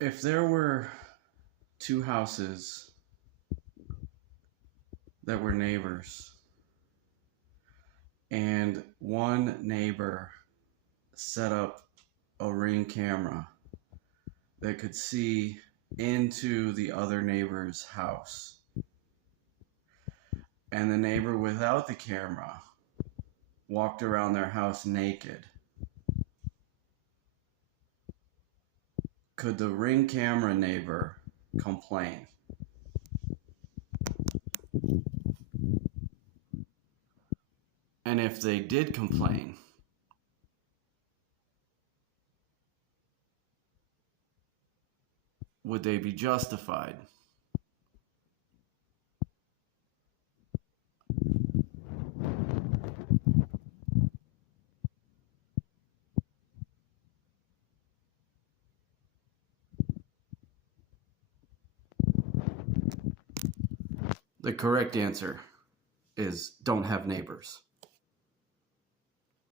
If there were two houses that were neighbors and one neighbor set up a Ring camera that could see into the other neighbor's house, and the neighbor without the camera walked around their house naked, could the Ring camera neighbor complain? And if they did complain, would they be justified? The correct answer is don't have neighbors.